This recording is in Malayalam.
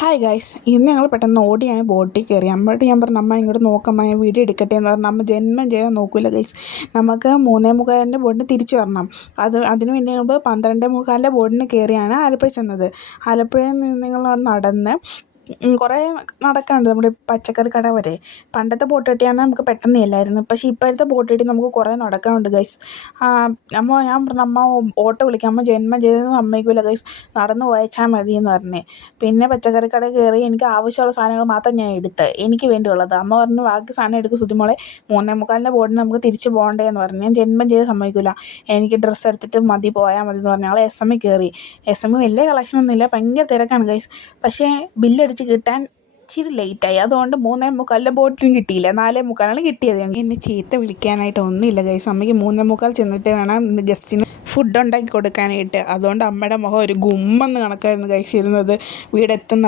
ഹായ് ഗൈസ്, ഇന്ന് ഞങ്ങൾ പെട്ടെന്ന് ഓടിയാണ് ബോട്ടിൽ കയറി. അമ്മയോട് ഞാൻ പറഞ്ഞു, അമ്മ ഇങ്ങോട്ട് നോക്കമ്മ, ഞാൻ വീഡിയോ എടുക്കട്ടെ എന്ന് പറഞ്ഞാൽ അമ്മ ജന്മം ചെയ്യാൻ നോക്കില്ല ഗൈസ്. നമുക്ക് 3:45 ബോട്ടിന് തിരിച്ചു വരണം. അതിന് വേണ്ടി ഞങ്ങൾ 12:45 ബോട്ടിന് കയറിയാണ് ആലപ്പുഴ ചെന്നത്. ആലപ്പുഴയിൽ നിന്ന് നിങ്ങൾ നടന്ന് കുറേ നടക്കാനുണ്ട് നമ്മുടെ പച്ചക്കറി കട വരെ. പണ്ടത്തെ ബോട്ട് കെട്ടിയാണെങ്കിൽ നമുക്ക് പെട്ടെന്ന് ഇല്ലായിരുന്നു, പക്ഷേ ഇപ്പോഴത്തെ ബോട്ട് കെട്ടി നമുക്ക് കുറേ നടക്കാനുണ്ട് ഗൈസ്. ഞാൻ പറഞ്ഞു, അമ്മ ഓട്ടോ വിളിക്കാം, അമ്മ ജന്മം ചെയ്ത് സമ്മതിക്കില്ല ഗൈസ്, നടന്ന് പോയച്ചാൽ മതി എന്ന് പറഞ്ഞ്. പിന്നെ പച്ചക്കറി കട കയറി എനിക്ക് ആവശ്യമുള്ള സാധനങ്ങൾ മാത്രം ഞാൻ എടുത്ത്, എനിക്ക് വേണ്ടിയുള്ളത്. അമ്മ പറഞ്ഞു ബാക്കി സാധനം എടുക്കും സുതിമോളെ, 3:45 ബോട്ടിന് നമുക്ക് തിരിച്ച് പോകണ്ടേ എന്ന് പറഞ്ഞു. ഞാൻ ജന്മം ചെയ്ത് സമ്മതിക്കില്ല, എനിക്ക് ഡ്രസ്സ് എടുത്തിട്ട് മതി, പോയാൽ മതി എന്ന് പറഞ്ഞു. ഞങ്ങൾ SM കയറി. SM വലിയ കളക്ഷനൊന്നുമില്ല, ഭയങ്കര തിരക്കാണ് ഗൈസ്. പക്ഷേ ബില്ലടിച്ച് കിട്ടാൻ ഇച്ചിരി ലേറ്റായി, അതുകൊണ്ട് 3:45 ബോട്ടിലും കിട്ടിയില്ല, 4:45 കിട്ടിയത്. ഇന്ന് ചീത്ത വിളിക്കാനായിട്ട് ഒന്നുമില്ല ഗൈസ്. അമ്മയ്ക്ക് 3:45 ചെന്നിട്ട് വേണം ഇന്ന് ഗസ്റ്റിന് ഫുഡ് ഉണ്ടാക്കി കൊടുക്കാനായിട്ട്. അതുകൊണ്ട് അമ്മയുടെ മുഖം ഒരു ഗുമ്മെന്ന് കണക്കായിരുന്നു ഗൈസ് ഇരുന്നത്. വീടെത്തുന്ന